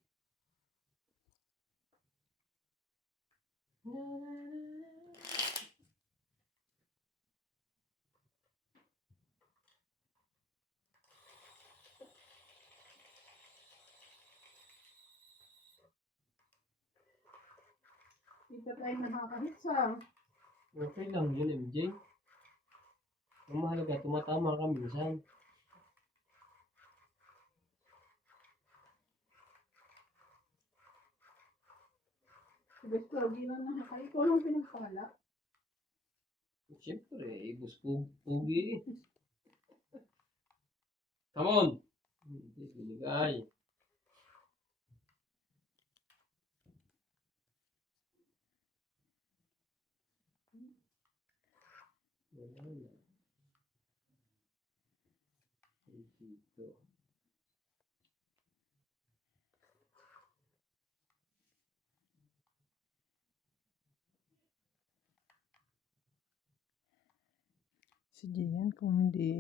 Hindi pa tayo nakakahitsa. Okay lang yun, MJ. Ang mahalaga, tumatama ka minsan. Gusto, hindi lang nakakain. Ikaw lang pinagpala. Siyempre, ibus pugi eh. Come on! Hindi, binigay. Wala na. Dito. Si Gian kung hindi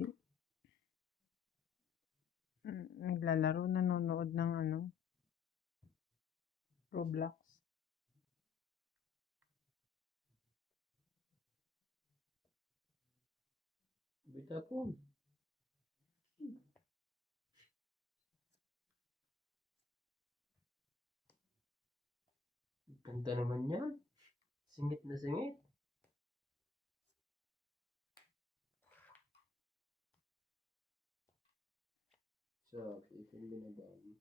naglalaro, nanonood ng Roblox. Bita po. Ganda naman yan. Singit na singit. So, ikong binabang.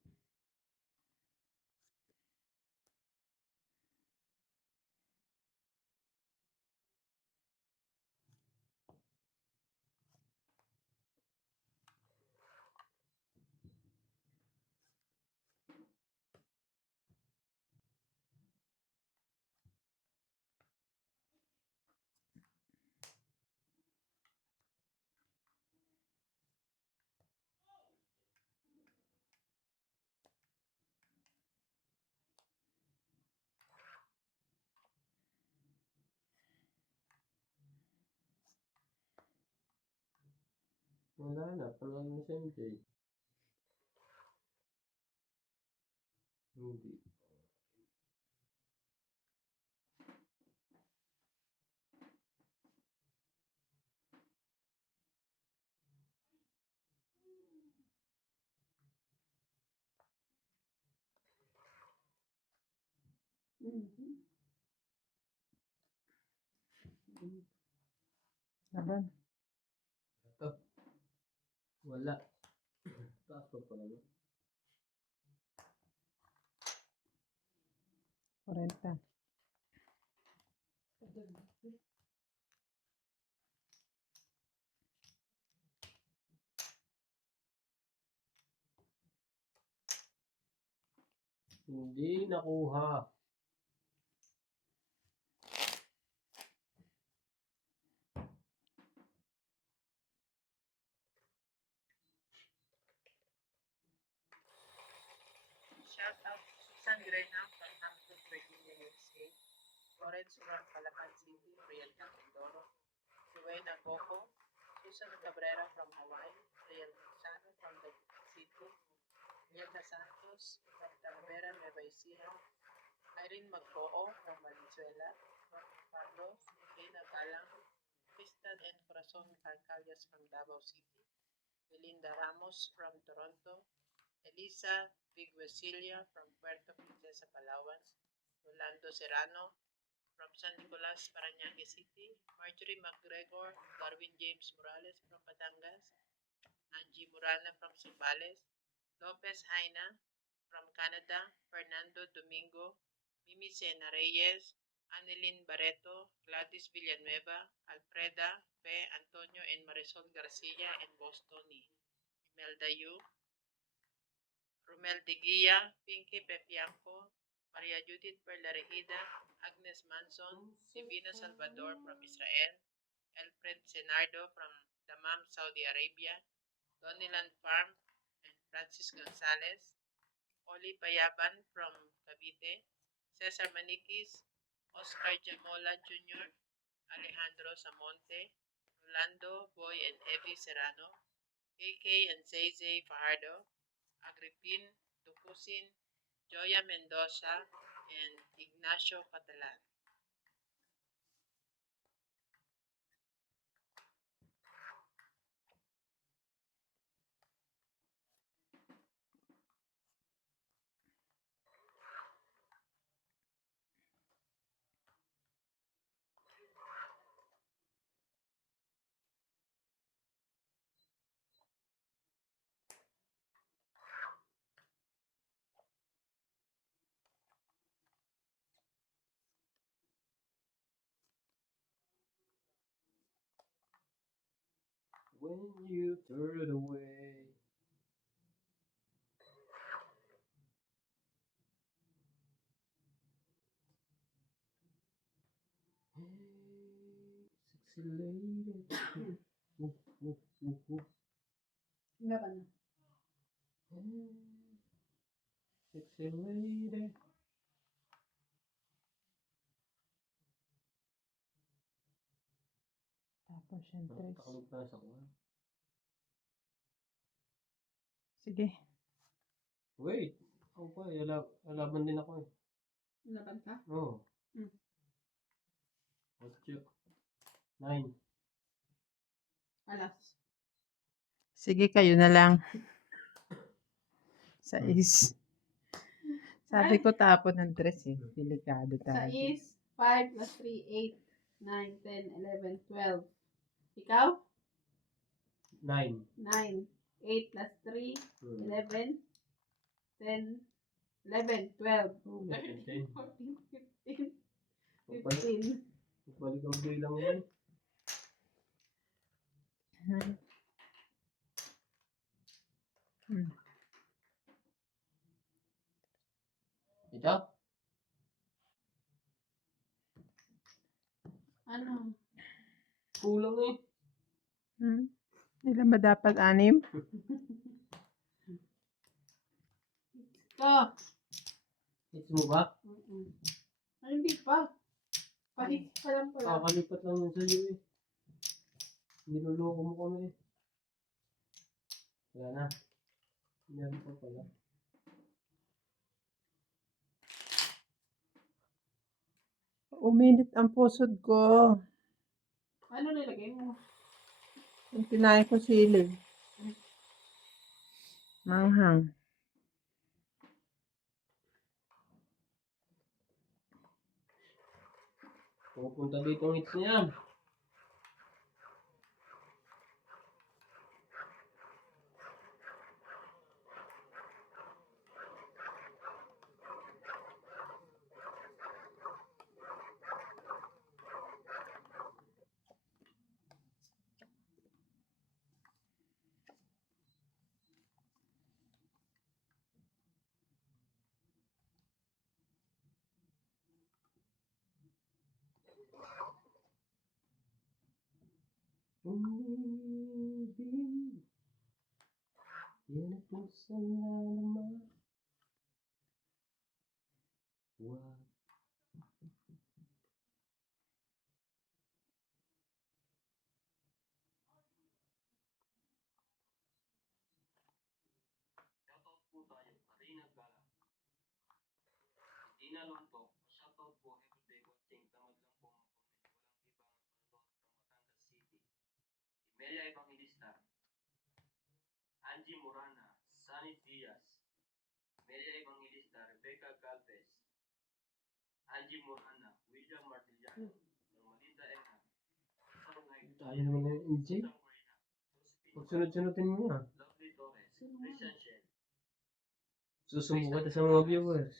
Wala na, panalo na si MJ. Hindi. Laban. Ito. Wala. Taas pa pala no? 40. Hindi nakuha. Shout out to Susan Graham from Hampton, Virginia, USA. Lawrence from Calapan City, Oriental Mindoro. Rowena Coco. Susan Cabrera from Hawaii. Riel Gonzalo from the City. Nieta Santos from Talavera, Nueva Ecija. Irene Magpoo from Valenzuela. Carlos. Reina Galang. Tristan and Corazon Carcallas from Davao City. Belinda Ramos from Toronto. Elisa Viguesilia from Puerto Princesa, Palawan. Rolando Serrano from San Nicolas, Parañaque City. Marjorie McGregor, Darwin James Morales from Batangas. Angie Murana from Zambales. Lopez Haina from Canada. Fernando Domingo. Mimi Sena Reyes. Annelyn Barreto. Gladys Villanueva. Alfreda P. Antonio and Marisol Garcia and Boston. Imelda Yu. Romel de Guia, Pinky Pepianco, Maria Judith Perla Regida, Agnes Manson, Divina Salvador from Israel, Alfred Senardo from Dammam, Saudi Arabia, Doniland Farm, and Francis Gonzalez, Oli Payaban from Cavite, Cesar Maniquis, Oscar Jamola Jr., Alejandro Samonte, Rolando Boy and Evie Serrano, KK and Zay Fajardo, Agripin Tucusin, Joya Mendoza, and Ignacio Catalan. when you turn away. Hey, sexy lady. Woof, woof, woof, woof. Wala ba na? Hey, sexy lady. Tapos yung tres. Takalog na sa kuha. Sige. Wait. Ako pa, lalaban din ako eh. Laban ka? Oo. Hmm. 8. 9. Alas. Sige, kayo na lang. 6. Sabi ko tapon ng tres eh. Delikado Sa tayo. is 5 plus 3, 8, 9, 10, 11, 12. Ikaw? 9. 9. 8 plus 3, 11, 10, 11, 12, 13, 14, 15, 15. Balik ang bilang yan. Hmm. Ito? Ano? Kulang eh. Ilan ba dapat? 6? Ito. Hits mo ba? Ay, hindi pa. Pahit pa lang pala. Kakalipat lang yun sa'yo eh. Niloloko mo kami eh. Wala na. Meron pa pala. Uminit ang pusod ko. Ano nilagay mo? Yung kinain ko sili. Manghang. Pupunta dito ang hits niya. Umibig. Yan ang puso na naman. Wag. Shoutout po tayo, Karina Galang. Dina Lontok, shoutout po everyday watching. Tamad lang po mag-comment. Walang ibang from Batangas City. Imelia Evangelista. Angie Morana. Sunny Diaz. Imelia Evangelista. Rebecca Galvez. Angie Morana. William Martillano. Normalita Ena. Tayo naman na yung NJ. Pagsunod-sunodin mo nga. Lovely Torres. Christian Shen. Susumbukan sa mga viewers.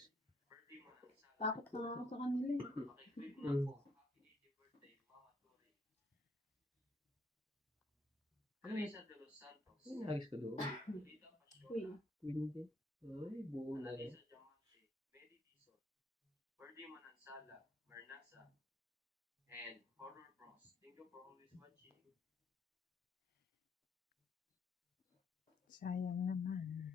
Takot na ako sa kanila eh. Elisa de los Santos. Ay, nagis ko doon. Queen. Queen din. Ay, buo na rin. Medi Dizon. Ferdy Manansala. Mernasa. And Horror Bros. Thank you for always watching. Sayang naman.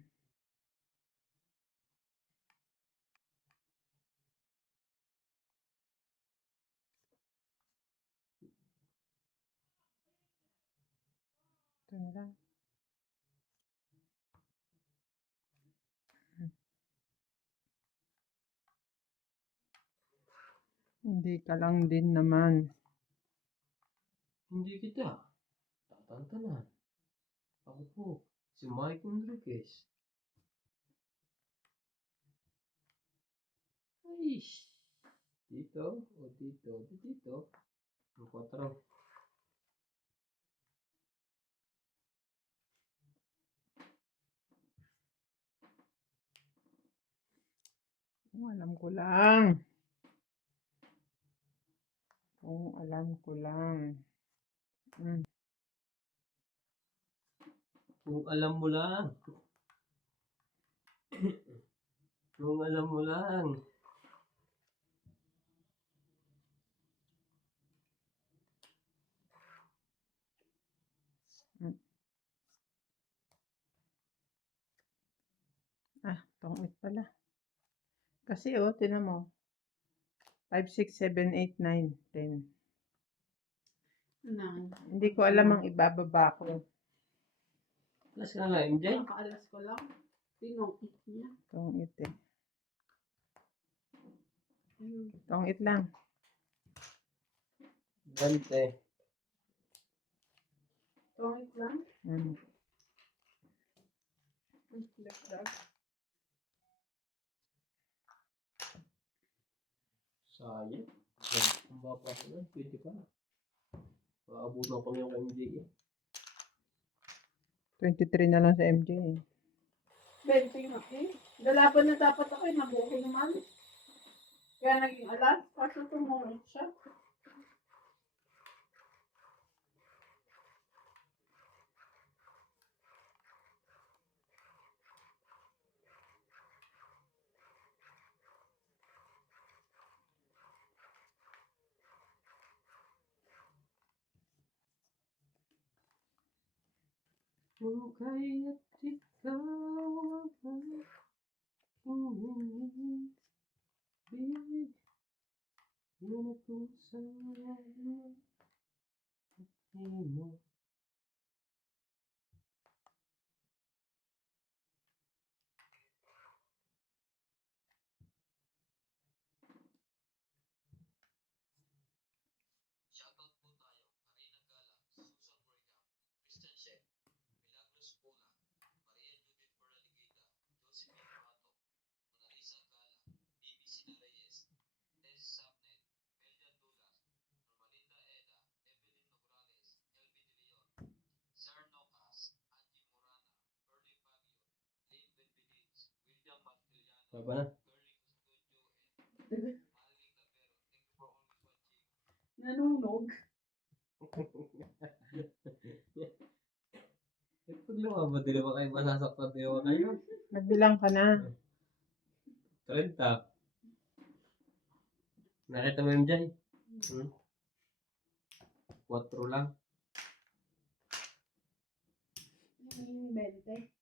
Ito na lang. Hindi ka lang din naman. Hindi kita. Tatantanan. Ako po, si Mike Enriquez. Ay, dito, o dito, dito. Ang 4. Alam ko lang. Alam ko lang. Kung alam mo lang. Kung alam mo lang. Tongit pala. Kasi tinan mo. 5, 6, 7, 8, 9, 10. Hindi ko alam ang ibababa ko. Plus ka nga, MJ. Nakaalas ko lang. Pinokit niya. Tongit eh. Tongit lang. 20. Tongit lang. Sayang. Ang baba ko lang, 20 pa. Maabutan ko yung MJ eh. 23 na lang sa MJ eh. 20 nga eh. Dalaban na dapat ako eh. Nabuhay naman. Kaya naging alas. Kaso tumulong siya. Kung kaya't ikaw ang aking bibig, yun kung saan mo. Shoutout po tayo, Karina Gala, Susan Morgan, Christian Shep, Milagros Pola, Maria Judith Paraligida, Josephine Mato, Monalisa Gala, Bibi Sina Reyes, Tess Sapnet, Imelda Dulas, Normalinda Eda, Evelyn Nograles, Elvin De Leon, Sir Nocas, Angie Morana, Ernie Baguio, Lynn Benbenitz, William Martiliano, Baba na. Curly Custodio, and Marilyn Lavero. Thank you for always watching. Nanunog. Pag lumabot, di naman kayo masasaktan, di naman kayo. Magbilang ka na. 30. Nakita mo MJ? 4 lang. 20.